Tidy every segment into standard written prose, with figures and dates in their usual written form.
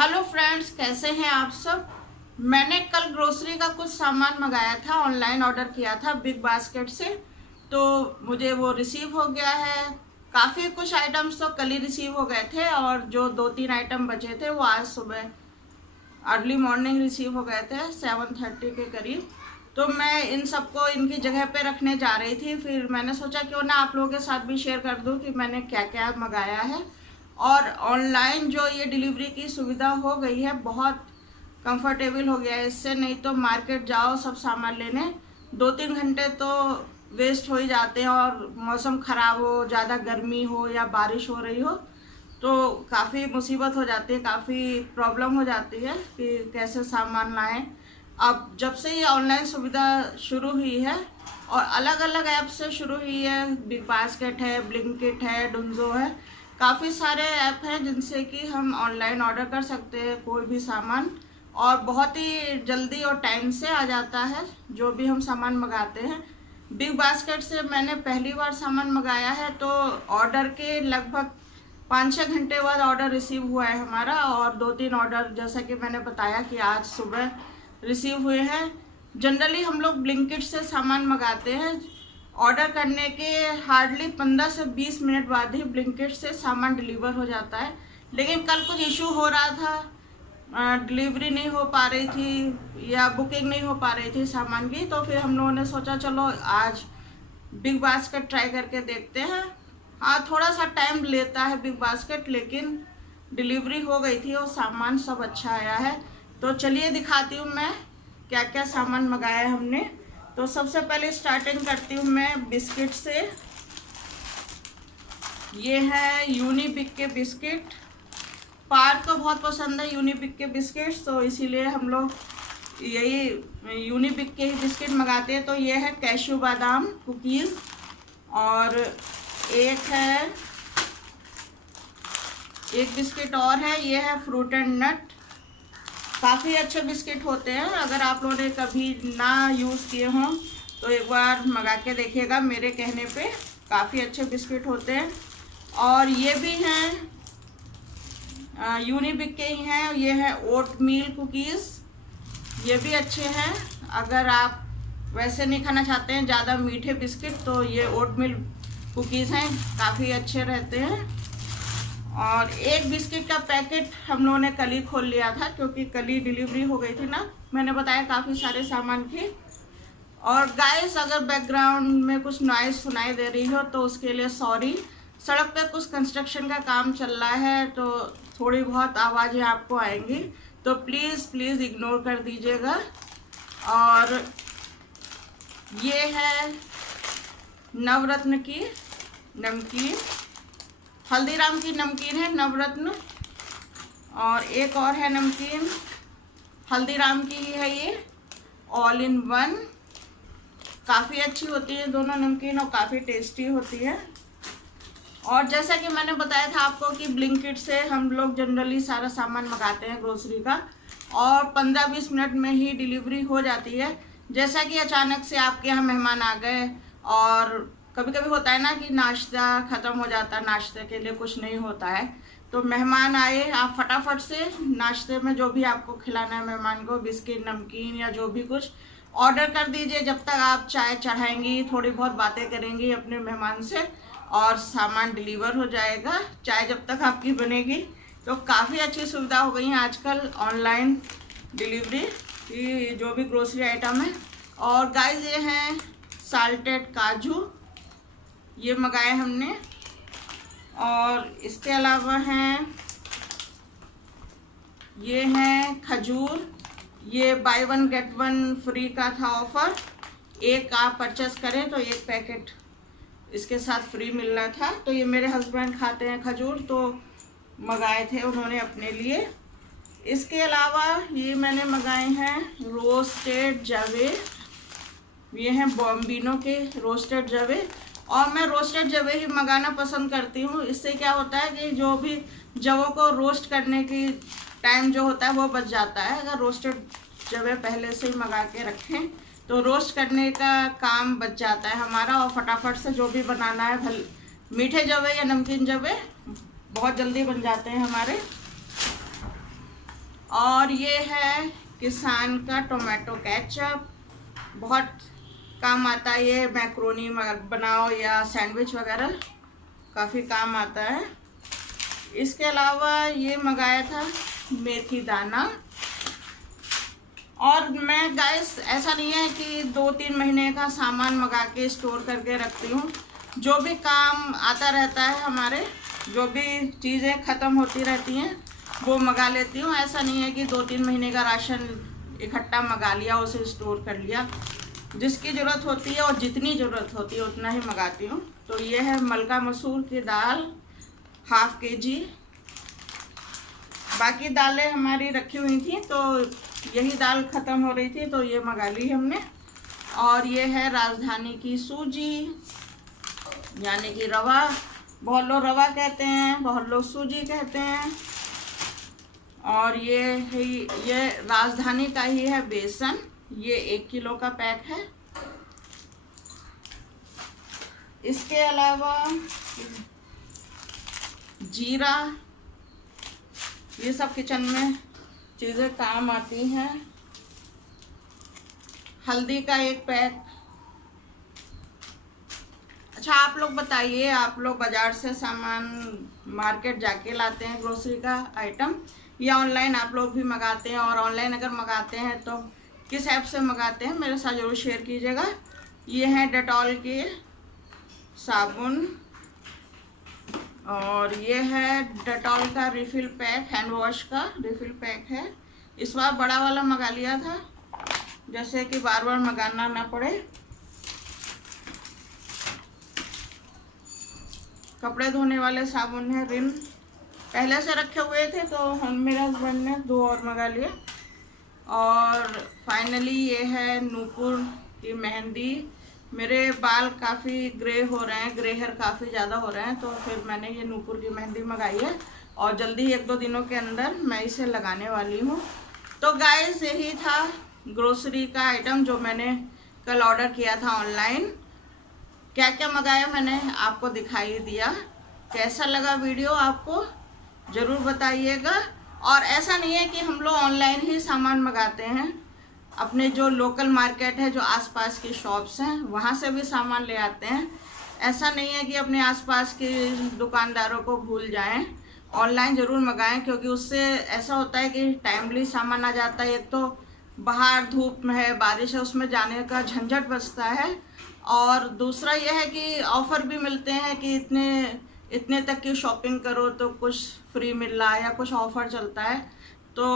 Hello friends, कैसे हैं आप सब। मैंने कल ग्रोसरी का कुछ सामान मंगाया था, ऑनलाइन ऑर्डर किया था बिग बास्केट से। तो मुझे वो रिसीव हो गया है। काफ़ी कुछ आइटम्स तो कल ही रिसीव हो गए थे और जो 2-3 आइटम बचे थे वो आज सुबह अर्ली मॉर्निंग रिसीव हो गए थे 7:30 के करीब। तो मैं इन सबको इनकी जगह पे रखने जा रही थी। फिर मैंने सोचा क्यों ना आप लोगों के साथ भी शेयर कर दूं कि मैंने क्या क्या मंगाया है। और ऑनलाइन जो ये डिलीवरी की सुविधा हो गई है, बहुत कंफर्टेबल हो गया है इससे। नहीं तो मार्केट जाओ सब सामान लेने, 2-3 घंटे तो वेस्ट हो ही जाते हैं। और मौसम ख़राब हो, ज़्यादा गर्मी हो या बारिश हो रही हो तो काफ़ी मुसीबत हो जाती है, काफ़ी प्रॉब्लम हो जाती है कि कैसे सामान लाएं। अब जब से ये ऑनलाइन सुविधा शुरू हुई है और अलग अलग ऐप से शुरू हुई है, बिग बास्केट है, ब्लिंकिट है, डुंजो है, काफ़ी सारे ऐप हैं जिनसे कि हम ऑनलाइन ऑर्डर कर सकते हैं कोई भी सामान। और बहुत ही जल्दी और टाइम से आ जाता है जो भी हम सामान मंगाते हैं। बिग बास्केट से मैंने पहली बार सामान मंगाया है तो ऑर्डर के लगभग 5-6 घंटे बाद ऑर्डर रिसीव हुआ है हमारा। और 2-3 ऑर्डर जैसा कि मैंने बताया कि आज सुबह रिसीव हुए हैं। जनरली हम लोग ब्लिंकिट से सामान मंगाते हैं, ऑर्डर करने के हार्डली 15 से 20 मिनट बाद ही ब्लिंकिट से सामान डिलीवर हो जाता है। लेकिन कल कुछ इशू हो रहा था, डिलीवरी नहीं हो पा रही थी या बुकिंग नहीं हो पा रही थी सामान की। तो फिर हम लोगों ने सोचा चलो आज बिग बास्केट ट्राई करके देखते हैं। हाँ, थोड़ा सा टाइम लेता है बिग बास्केट, लेकिन डिलीवरी हो गई थी और सामान सब अच्छा आया है। तो चलिए दिखाती हूँ मैं क्या क्या सामान मंगाया है हमने। तो सबसे पहले स्टार्टिंग करती हूँ मैं बिस्किट से। ये है यूनिबिक के बिस्किट। पार्थ को बहुत पसंद है यूनिबिक के बिस्किट, तो इसीलिए हम लोग यही यूनिबिक के ही बिस्किट मंगाते हैं। तो ये है कैशू बादाम कुकीज़। और एक बिस्किट और है, ये है फ्रूट एंड नट। काफ़ी अच्छे बिस्किट होते हैं, अगर आप लोगों ने कभी ना यूज़ किए हों तो एक बार मंगा के देखिएगा। मेरे कहने पे काफ़ी अच्छे बिस्किट होते हैं। और ये भी हैं यूनिबिक के ही हैं, ये है ओट मील कुकीज़। ये भी अच्छे हैं, अगर आप वैसे नहीं खाना चाहते हैं ज़्यादा मीठे बिस्किट तो ये ओट मिल कुकीज़ हैं, काफ़ी अच्छे रहते हैं। और एक बिस्किट का पैकेट हम लोगों ने कल ही खोल लिया था क्योंकि कल ही डिलीवरी हो गई थी ना, मैंने बताया काफ़ी सारे सामान की। और गाइस, अगर बैकग्राउंड में कुछ नॉइज़ सुनाई दे रही हो तो उसके लिए सॉरी। सड़क पे कुछ कंस्ट्रक्शन का काम चल रहा है तो थोड़ी बहुत आवाज़ें आपको आएंगी, तो प्लीज़ इग्नोर कर दीजिएगा। और ये है नवरत्न की नमकीन, हल्दीराम की नमकीन है नवरत्न। और एक और है नमकीन, हल्दीराम की ही है ये, ऑल इन वन। काफ़ी अच्छी होती है दोनों नमकीन और काफ़ी टेस्टी होती है। और जैसा कि मैंने बताया था आपको कि ब्लिंकिट से हम लोग जनरली सारा सामान मंगाते हैं ग्रोसरी का, और 15-20 मिनट में ही डिलीवरी हो जाती है। जैसा कि अचानक से आपके यहाँ मेहमान आ गए, और कभी कभी होता है ना कि नाश्ता ख़त्म हो जाता है, नाश्ते के लिए कुछ नहीं होता है, तो मेहमान आए, आप फटाफट से नाश्ते में जो भी आपको खिलाना है मेहमान को, बिस्किट, नमकीन या जो भी कुछ, ऑर्डर कर दीजिए। जब तक आप चाय चढ़ाएंगी, थोड़ी बहुत बातें करेंगी अपने मेहमान से, और सामान डिलीवर हो जाएगा चाय जब तक आपकी बनेगी। तो काफ़ी अच्छी सुविधा हो गई है आजकल ऑनलाइन डिलीवरी की, जो भी ग्रोसरी आइटम है। और गाइस, ये हैं साल्टेड काजू, ये मंगाए हमने। और इसके अलावा हैं ये हैं खजूर, ये बाय 1 गेट 1 फ्री का था ऑफ़र। एक आप परचेस करें तो एक पैकेट इसके साथ फ्री मिल रहा था। तो ये मेरे हस्बैंड खाते हैं खजूर, तो मंगाए थे उन्होंने अपने लिए। इसके अलावा ये मैंने मंगाए हैं रोस्टेड जवे, ये हैं बॉम्बिनो के रोस्टेड जवे। और मैं रोस्टेड जवे ही मंगाना पसंद करती हूँ। इससे क्या होता है कि जो भी जवों को रोस्ट करने की टाइम जो होता है वो बच जाता है। अगर रोस्टेड जवे पहले से ही मंगा के रखें तो रोस्ट करने का काम बच जाता है हमारा, और फटाफट से जो भी बनाना है, मीठे जवे या नमकीन जवे बहुत जल्दी बन जाते हैं हमारे। और ये है किसान का टोमेटो केचप, बहुत काम आता है ये, मैक्रोनी बनाओ या सैंडविच वगैरह काफ़ी काम आता है। इसके अलावा ये मंगाया था मेथी दाना। और मैं गाइस ऐसा नहीं है कि 2-3 महीने का सामान मंगा के स्टोर करके रखती हूँ, जो भी काम आता रहता है हमारे, जो भी चीज़ें ख़त्म होती रहती हैं वो मंगा लेती हूँ। ऐसा नहीं है कि 2-3 महीने का राशन इकट्ठा मंगा लिया, उसे स्टोर कर लिया। जिसकी ज़रूरत होती है और जितनी ज़रूरत होती है उतना ही मंगाती हूँ। तो ये है मलका मसूर की दाल ½ kg। बाकी दालें हमारी रखी हुई थी तो यही दाल ख़त्म हो रही थी तो ये मंगा ली हमने। और ये है राजधानी की सूजी यानी कि रवा, बहुत लोग रवा कहते हैं, बहुत लोग सूजी कहते हैं। और ये राजधानी का ही है बेसन, ये 1 किलो का पैक है। इसके अलावा जीरा, ये सब किचन में चीज़ें काम आती हैं। हल्दी का 1 पैक। अच्छा आप लोग बताइए, आप लोग बाज़ार से सामान मार्केट जाके लाते हैं ग्रोसरी का आइटम, या ऑनलाइन आप लोग भी मंगाते हैं? और ऑनलाइन अगर मंगाते हैं तो किस ऐप से मंगाते हैं, मेरे साथ ज़रूर शेयर कीजिएगा। ये है डेटॉल के साबुन, और ये है डेटॉल का रिफ़िल पैक, हैंड वॉश का रिफ़िल पैक है। इस बार बड़ा वाला मंगा लिया था, जैसे कि बार बार मंगाना ना पड़े। कपड़े धोने वाले साबुन है रिन, पहले से रखे हुए थे तो हम मेरे हस्बैंड ने 2 और मंगा लिए। और फाइनली ये है नूपुर की मेहंदी। मेरे बाल काफ़ी ग्रे हो रहे हैं, ग्रे हेयर काफ़ी ज़्यादा हो रहे हैं, तो फिर मैंने ये नूपुर की मेहंदी मंगाई है और जल्दी ही 1-2 दिनों के अंदर मैं इसे लगाने वाली हूँ। तो गाइस यही था ग्रोसरी का आइटम जो मैंने कल ऑर्डर किया था ऑनलाइन। क्या क्या मंगाया मैंने आपको दिखाई दिया। कैसा लगा वीडियो आपको ज़रूर बताइएगा। और ऐसा नहीं है कि हम लोग ऑनलाइन ही सामान मंगाते हैं, अपने जो लोकल मार्केट है, जो आसपास की शॉप्स हैं, वहाँ से भी सामान ले आते हैं। ऐसा नहीं है कि अपने आसपास के दुकानदारों को भूल जाएं, ऑनलाइन ज़रूर मंगाएं, क्योंकि उससे ऐसा होता है कि टाइमली सामान आ जाता है। एक तो बाहर धूप में है, बारिश है, उसमें जाने का झंझट बचता है, और दूसरा यह है कि ऑफ़र भी मिलते हैं कि इतने तक की शॉपिंग करो तो कुछ फ्री मिल रहा है या कुछ ऑफ़र चलता है। तो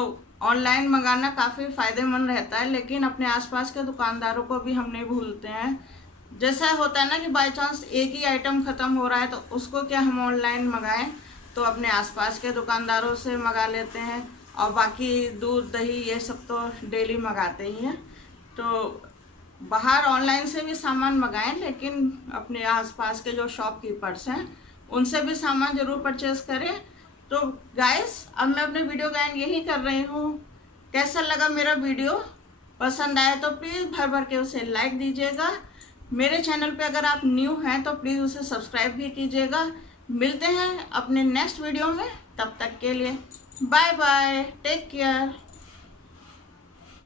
ऑनलाइन मंगाना काफ़ी फ़ायदेमंद रहता है, लेकिन अपने आसपास के दुकानदारों को भी हम नहीं भूलते हैं। जैसा होता है ना कि बाय चांस एक ही आइटम ख़त्म हो रहा है तो उसको क्या हम ऑनलाइन मंगाएं, तो अपने आसपास के दुकानदारों से मंगा लेते हैं। और बाकी दूध दही ये सब तो डेली मंगाते ही हैं। तो बाहर ऑनलाइन से भी सामान मंगाएं, लेकिन अपने आसपास के जो शॉपकीपर्स हैं उनसे भी सामान ज़रूर परचेज़ करें। तो गाइस अब मैं अपने वीडियो का एंड यही कर रही हूँ। कैसा लगा मेरा वीडियो, पसंद आया तो प्लीज़ भर भर के उसे लाइक दीजिएगा। मेरे चैनल पे अगर आप न्यू हैं तो प्लीज़ उसे सब्सक्राइब भी कीजिएगा। मिलते हैं अपने नेक्स्ट वीडियो में, तब तक के लिए बाय बाय, टेक केयर।